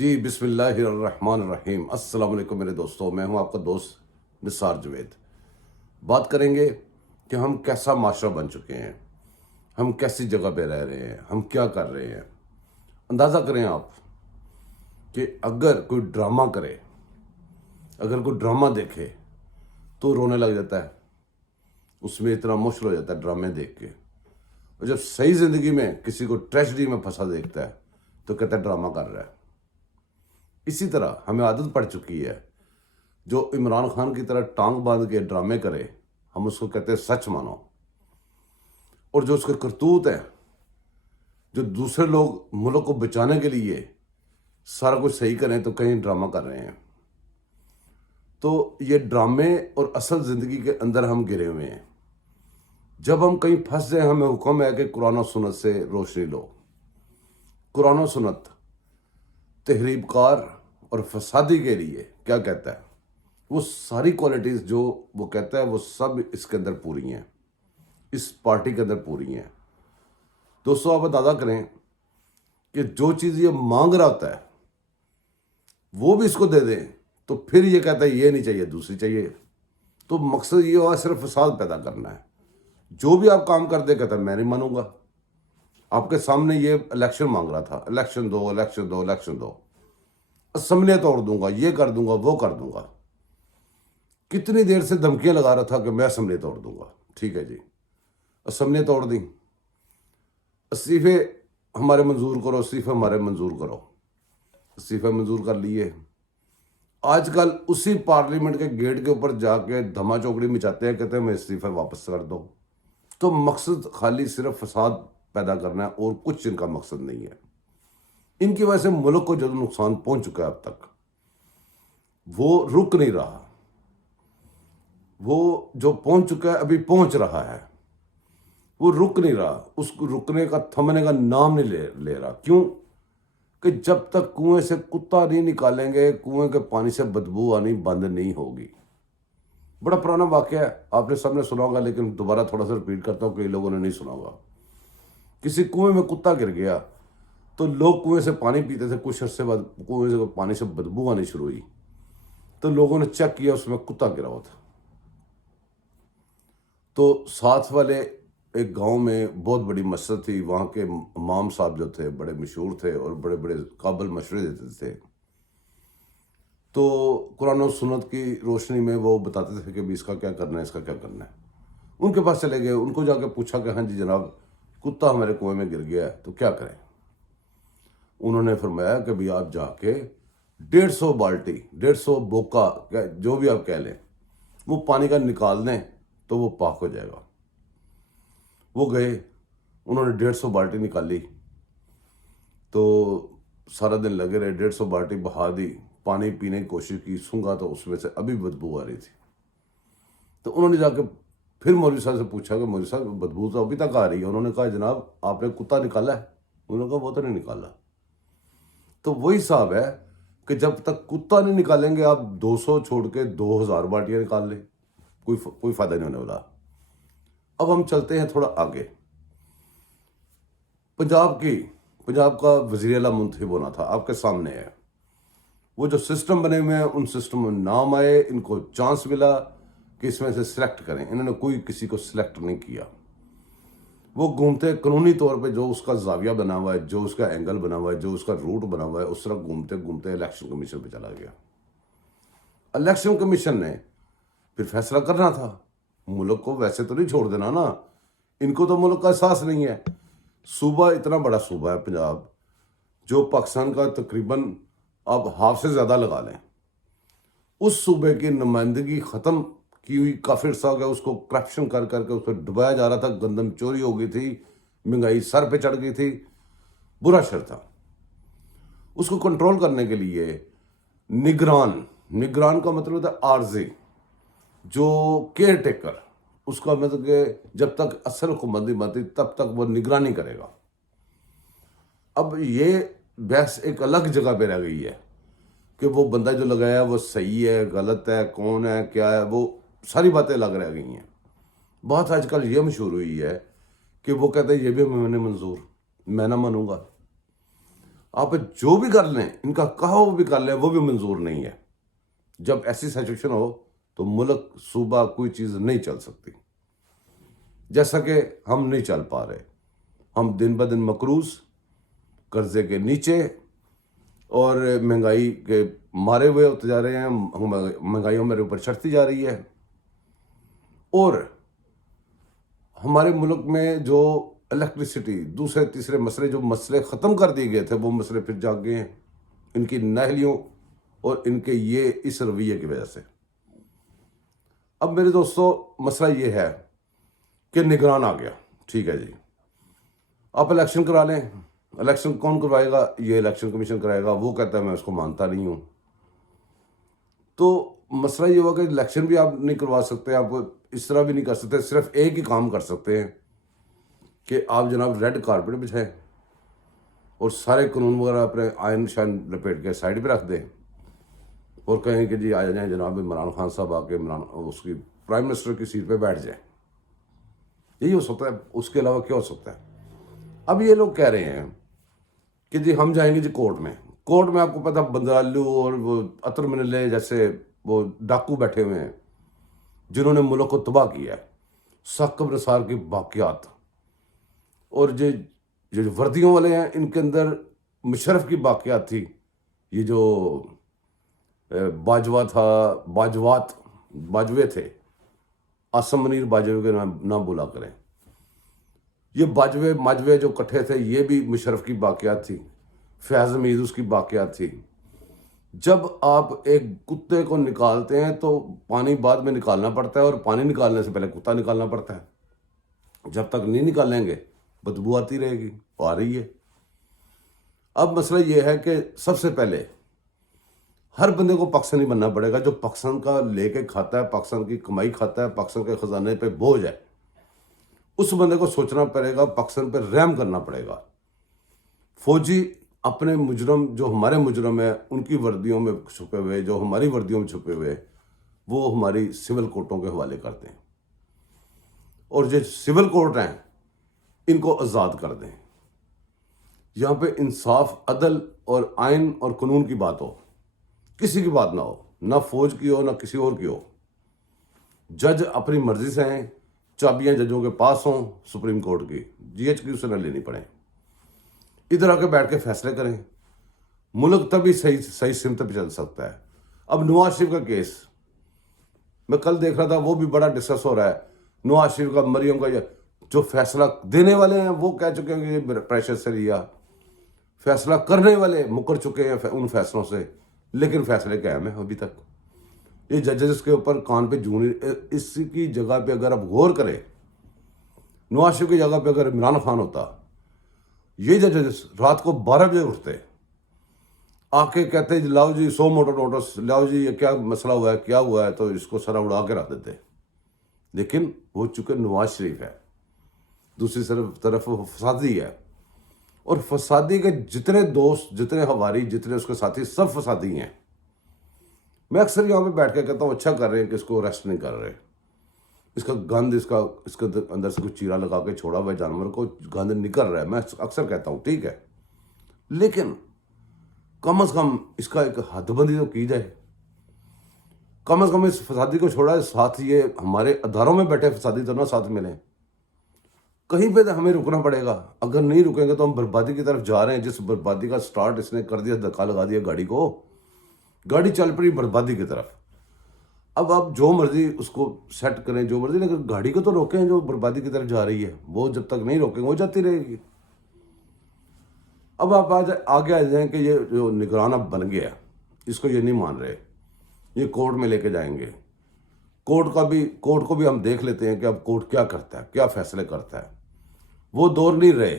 جی بسم اللہ الرحمن الرحیم۔ السلام علیکم میرے دوستوں، میں ہوں آپ کا دوست نثار جوید۔ بات کریں گے کہ ہم کیسا معاشرہ بن چکے ہیں، ہم کیسی جگہ پہ رہ رہے ہیں، ہم کیا کر رہے ہیں۔ اندازہ کریں آپ کہ اگر کوئی ڈرامہ کرے، اگر کوئی ڈرامہ دیکھے تو رونے لگ جاتا ہے، اس میں اتنا مشکل ہو جاتا ہے ڈرامے دیکھ کے، اور جب صحیح زندگی میں کسی کو ٹریجڈی میں پھنسا دیکھتا ہے تو کہتا ہے ڈرامہ کر رہا ہے۔ اسی طرح ہمیں عادت پڑ چکی ہے، جو عمران خان کی طرح ٹانگ باندھ کے ڈرامے کرے ہم اس کو کہتے ہیں سچ مانو، اور جو اس کے کرتوت ہیں، جو دوسرے لوگ ملک کو بچانے کے لیے سارا کچھ صحیح کریں تو کہیں ڈرامہ کر رہے ہیں۔ تو یہ ڈرامے اور اصل زندگی کے اندر ہم گرے ہوئے ہیں۔ جب ہم کہیں پھنس جائیں ہمیں حکم ہے کہ قرآن و سنت سے روشنی لو۔ قرآن و سنت تحریب کار اور فسادی کے لیے کیا کہتا ہے؟ وہ ساری کوالٹیز جو وہ کہتا ہے وہ سب اس کے اندر پوری ہیں، اس پارٹی کے اندر پوری ہیں۔ دوستو آپ اندازہ کریں کہ جو چیز یہ مانگ رہا ہوتا ہے وہ بھی اس کو دے دیں تو پھر یہ کہتا ہے یہ نہیں چاہیے، دوسری چاہیے۔ تو مقصد یہ ہوا صرف فساد پیدا کرنا ہے۔ جو بھی آپ کام کر دے کہتا ہے میں نہیں مانوں گا۔ آپ کے سامنے یہ الیکشن مانگ رہا تھا، الیکشن دو، الیکشن دو، الیکشن دو، اسمبلیاں توڑ دوں گا، یہ کر دوں گا، وہ کر دوں گا۔ کتنی دیر سے دھمکیاں لگا رہا تھا کہ میں اسمبلی توڑ دوں گا۔ ٹھیک ہے جی، اسمبلیاں توڑ دیں، استعفے ہمارے منظور کرو، استعفے ہمارے منظور کرو، استعفے منظور کر لیے۔ آج کل اسی پارلیمنٹ کے گیٹ کے اوپر جا کے دھما چوکڑی مچاتے ہیں، کہتے ہیں میں استعفے واپس کر دو۔ تو مقصد خالی صرف فساد پیدا کرنا ہے اور کچھ ان کا مقصد نہیں ہے۔ ان کی وجہ سے ملک کو جو نقصان پہنچ چکا ہے اب تک وہ رک نہیں رہا، وہ جو پہنچ چکا ہے ابھی پہنچ رہا ہے، وہ رک نہیں رہا، اس کو رکنے کا تھمنے کا نام نہیں لے رہا۔ کیوں؟ کہ جب تک کنویں سے کتا نہیں نکالیں گے کنویں کے پانی سے بدبو آنی بند نہیں ہوگی۔ بڑا پرانا واقعہ ہے، آپ نے سب نے سنا ہوگا، لیکن دوبارہ تھوڑا سا ریپیٹ کرتا ہوں، کئی لوگوں نے نہیں سنا ہوگا۔ کسی کنویں میں کتا گر گیا تو لوگ کنویں سے پانی پیتے تھے، کچھ عرصے بعد کنویں سے پانی سے بدبو آنی شروع ہوئی تو لوگوں نے چیک کیا، اس میں کتا گرا ہوا تھا۔ تو ساتھ والے ایک گاؤں میں بہت بڑی مسجد تھی، وہاں کے امام صاحب جو تھے بڑے مشہور تھے اور بڑے بڑے قابل مشورے دیتے تھے، تو قرآن و سنت کی روشنی میں وہ بتاتے تھے کہ بھی اس کا کیا کرنا ہے، اس کا کیا کرنا ہے۔ ان کے پاس چلے گئے، ان کو جا کے پوچھا کہ ہاں جی جناب کتا ہمارے کنویں میں گر گیا ہے تو کیا کریں؟ انہوں نے فرمایا کہ بھی آپ جا کے 150 بالٹی، 150 بوکا، جو بھی آپ کہہ لیں، وہ پانی کا نکال دیں تو وہ پاک ہو جائے گا۔ وہ گئے، انہوں نے 150 بالٹی نکالی تو سارا دن لگے رہے، 150 بالٹی بہا دی، پانی پینے کی کوشش کی، سونگا تو اس میں سے ابھی بدبو آ رہی تھی۔ تو انہوں نے جا کے پھر مولوی صاحب سے پوچھا کہ مولوی صاحب بدبو تو ابھی تک آ رہی ہے۔ انہوں نے کہا جناب آپ نے کتا نکالا ہے؟ انہوں نے کہا وہ تو نہیں نکالا۔ تو وہی صاحب ہے کہ جب تک کتا نہیں نکالیں گے آپ 200 چھوڑ کے 2000 بالٹیاں نکال لیں، کوئی فائدہ نہیں ہونے والا۔ اب ہم چلتے ہیں تھوڑا آگے۔ پنجاب کا وزیر اعلیٰ منتخب ہونا تھا، آپ کے سامنے ہے۔ وہ جو سسٹم بنے ہوئے ہیں ان سسٹم میں نام آئے، ان کو چانس ملا کہ اس میں سے سلیکٹ کریں، انہوں نے کوئی کسی کو سلیکٹ نہیں کیا۔ وہ گھومتے قانونی طور پہ جو اس کا زاویہ بنا ہوا ہے، جو اس کا اینگل بنا ہوا ہے، جو اس کا روٹ بنا ہوا ہے، اس طرح گھومتے گھومتے الیکشن کمیشن پہ چلا گیا۔ الیکشن کمیشن نے پھر فیصلہ کرنا تھا، ملک کو ویسے تو نہیں چھوڑ دینا نا، ان کو تو ملک کا احساس نہیں ہے۔ صوبہ اتنا بڑا صوبہ ہے پنجاب، جو پاکستان کا تقریباً آپ ہاف سے زیادہ لگا لیں، اس صوبے کی نمائندگی ختم کی ہوئی کافی عرصہ ہو گیا، اس کو کرپشن کر کر کے اس کو ڈبایا جا رہا تھا، گندم چوری ہو گئی تھی، مہنگائی سر پہ چڑھ گئی تھی، برا شر تھا۔ اس کو کنٹرول کرنے کے لیے نگران کا مطلب ہوتا ہے عارضی، جو کیئر ٹیکر، اس کا مطلب کہ جب تک اصل حکومت نہیں بنتی تب تک وہ نگرانی کرے گا۔ اب یہ بحث ایک الگ جگہ پہ رہ گئی ہے کہ وہ بندہ جو لگایا وہ صحیح ہے، غلط ہے، کون ہے، کیا ہے، وہ ساری باتیں الگ رہ گئی ہیں۔ بات آج کل یہ مشہور ہوئی ہے کہ وہ کہتے ہیں یہ بھی میں نے منظور، میں نہ مانوں گا۔ آپ جو بھی کر لیں، ان کا کہا وہ بھی کر لیں، وہ بھی منظور نہیں ہے۔ جب ایسی سچویشن ہو تو ملک، صوبہ، کوئی چیز نہیں چل سکتی، جیسا کہ ہم نہیں چل پا رہے۔ ہم دن بدن مقروض، قرضے کے نیچے، اور مہنگائی کے مارے ہوئے ہوتے جا رہے ہیں۔ مہنگائی ہمارے اوپر چڑھتی جا رہی ہے، اور ہمارے ملک میں جو الیکٹریسٹی، دوسرے تیسرے مسئلے، جو مسئلے ختم کر دیے گئے تھے، وہ مسئلے پھر جاگ گئے ہیں، ان کی نااہلیوں اور ان کے اس رویے کی وجہ سے۔ اب میرے دوستو، مسئلہ یہ ہے کہ نگران آ گیا، ٹھیک ہے جی، آپ الیکشن کرا لیں۔ الیکشن کون کروائے گا؟ یہ الیکشن کمیشن کرائے گا۔ وہ کہتا ہے میں اس کو مانتا نہیں ہوں۔ تو مسئلہ یہ ہوا کہ الیکشن بھی آپ نہیں کروا سکتے، آپ اس طرح بھی نہیں کر سکتے۔ صرف ایک ہی کام کر سکتے ہیں کہ آپ جناب ریڈ کارپیٹ بچھائیں اور سارے قانون وغیرہ اپنے آئین شائن لپیٹ کے سائڈ پہ رکھ دیں، اور کہیں کہ جی آ جائیں جناب عمران خان صاحب آ کے اس کی پرائم منسٹر کی سیٹ پہ بیٹھ جائیں۔ یہی ہو سکتا ہے، اس کے علاوہ کیا ہو سکتا ہے؟ اب یہ لوگ کہہ رہے ہیں کہ جی ہم جائیں گے جی کورٹ میں۔ کورٹ میں آپ کو پتہ بندرالو اور وہ عطر منلے جیسے وہ ڈاکو بیٹھے ہوئے ہیں جنہوں نے ملک کو تباہ کیا ہے۔ ثاقب نثار کی باقیات، اور جو وردیوں والے ہیں، ان کے اندر مشرف کی باقیات تھی۔ یہ جو باجوے تھے، آسم منیر باجوے کے نام بولا کریں۔ یہ ماجوے جو کٹھے تھے، یہ بھی مشرف کی باقیات تھی۔ فیاض حمید اس کی باقیات تھی۔ جب آپ ایک کتے کو نکالتے ہیں تو پانی بعد میں نکالنا پڑتا ہے، اور پانی نکالنے سے پہلے کتا نکالنا پڑتا ہے۔ جب تک نہیں نکالیں گے بدبو آتی رہے گی، آ رہی ہے۔ اب مسئلہ یہ ہے کہ سب سے پہلے ہر بندے کو پاکستانی بننا پڑے گا۔ جو پاکستان کا لے کے کھاتا ہے، پاکستان کی کمائی کھاتا ہے، پاکستان کے خزانے پہ بوجھ ہے، اس بندے کو سوچنا پڑے گا، پاکستان پہ رحم کرنا پڑے گا۔ فوجی اپنے مجرم، جو ہمارے مجرم ہیں، ان کی وردیوں میں چھپے ہوئے، جو ہماری وردیوں میں چھپے ہوئے، وہ ہماری سول کورٹوں کے حوالے کرتے ہیں، اور جو سول کورٹ ہیں ان کو آزاد کر دیں۔ یہاں پہ انصاف، عدل اور آئین اور قانون کی بات ہو، کسی کی بات نہ ہو، نہ فوج کی ہو نہ کسی اور کی ہو۔ جج اپنی مرضی سے ہیں، چابیاں ججوں کے پاس ہوں، سپریم کورٹ کی، جی ایچ کی اسے نہ لینی پڑیں، ادھر آ کے بیٹھ کے فیصلے کریں۔ ملک تبھی صحیح سمت پہ چل سکتا ہے۔ اب نواز شریف کا کیس میں کل دیکھ رہا تھا، وہ بھی بڑا ڈسکس ہو رہا ہے۔ نواز شریف کا، مریم کا، جو فیصلہ دینے والے ہیں وہ کہہ چکے ہیں کہ یہ پریشر سے لیا، فیصلہ کرنے والے مکر چکے ہیں ان فیصلوں سے، لیکن فیصلے قائم ہیں ابھی تک۔ یہ ججز کے اوپر کان پہ جوں نہیں۔ اس کی جگہ پہ اگر آپ غور کریں، نواز شریف کی جگہ پہ اگر عمران خان ہوتا، یہ ججز رات کو 12 بجے اٹھتے، آ کے کہتے لاؤ جی 100 موٹر نوٹس، لاؤ جی یہ کیا مسئلہ ہوا ہے، کیا ہوا ہے، تو اس کو سرا اڑا کے رکھ دیتے۔ لیکن وہ چونکہ نواز شریف ہے، دوسری طرف وہ فسادی ہے، اور فسادی کے جتنے دوست، جتنے حواری، جتنے اس کے ساتھی، سب فسادی ہیں۔ میں اکثر یہاں پہ بیٹھ کے کہتا ہوں اچھا کر رہے ہیں کہ اس کو اریسٹ نہیں کر رہے۔ اس کا گند، اس کے اندر سے کچھ چیرا لگا کے چھوڑا ہوا جانور کو، گند نکل رہا ہے۔ میں اکثر کہتا ہوں ٹھیک ہے، لیکن کم از کم اس کا ایک حد بندی تو کی جائے۔ کم از کم اس فسادی کو چھوڑا ہے، ساتھ یہ ہمارے اداروں میں بیٹھے فسادی تو نہ ساتھ ملیں۔ کہیں پہ تو ہمیں رکنا پڑے گا، اگر نہیں رکیں گے تو ہم بربادی کی طرف جا رہے ہیں۔ جس بربادی کا سٹارٹ اس نے کر دیا، دھکا لگا دیا گاڑی کو، گاڑی چل پڑی بربادی کی طرف۔ اب آپ جو مرضی اس کو سیٹ کریں، جو مرضی، لیکن گاڑی کو تو روکیں جو بربادی کی طرف جا رہی ہے۔ وہ جب تک نہیں روکیں گے وہ جاتی رہے گی۔ اب آپ آگے آ جائیں کہ یہ جو نگران اب بن گیا، اس کو یہ نہیں مان رہے، یہ کورٹ میں لے کے جائیں گے۔ کورٹ کو بھی ہم دیکھ لیتے ہیں کہ اب کورٹ کیا کرتا ہے، کیا فیصلے کرتا ہے۔ وہ دور نہیں رہے،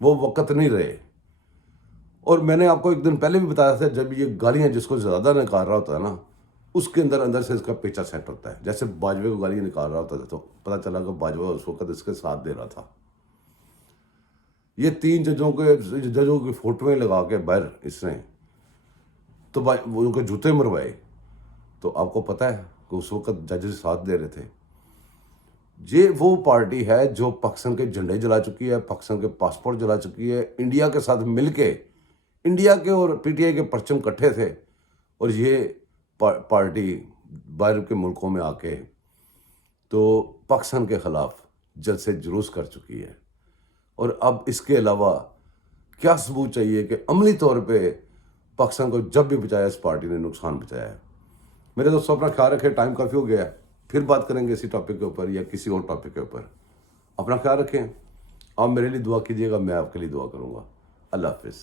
وہ وقت نہیں رہے۔ اور میں نے آپ کو ایک دن پہلے بھی بتایا تھا، جب یہ گالیاں جس کو زیادہ نکال رہا ہوتا ہے نا، اس کے اندر سے اس کا پیچھا سیٹ ہوتا ہے۔ جیسے باجوے کو گالیاں نکال رہا ہوتا تھا تو پتہ چلا کہ باجوہ اس وقت اس کے ساتھ دے رہا تھا۔ یہ 3 ججوں کی فوٹویں لگا کے باہر اس نے تو وہ ان کے جوتے مروائے، تو آپ کو پتہ ہے کہ اس وقت ججز ساتھ دے رہے تھے۔ یہ وہ پارٹی ہے جو پاکستان کے جھنڈے جلا چکی ہے، پاکستان کے پاسپورٹ جلا چکی ہے، انڈیا کے ساتھ مل کے انڈیا کے اور پی ٹی آئی کے پرچم کٹھے تھے اور یہ پارٹی باہر کے ملکوں میں آ کے تو پاکستان کے خلاف جلسے جلوس کر چکی ہے. اور اب اس کے علاوہ کیا ثبوت چاہیے کہ عملی طور پہ پاکستان کو جب بھی بچایا اس پارٹی نے نقصان بچایا ہے. میرے دوستوں اپنا خیال رکھیں، ٹائم کافی ہو گیا ہے، پھر بات کریں گے اسی ٹاپک کے اوپر یا کسی اور ٹاپک کے اوپر. اپنا خیال رکھیں، آپ میرے لیے دعا کیجیے گا، میں آپ کے لیے دعا کروں گا. اللہ حافظ.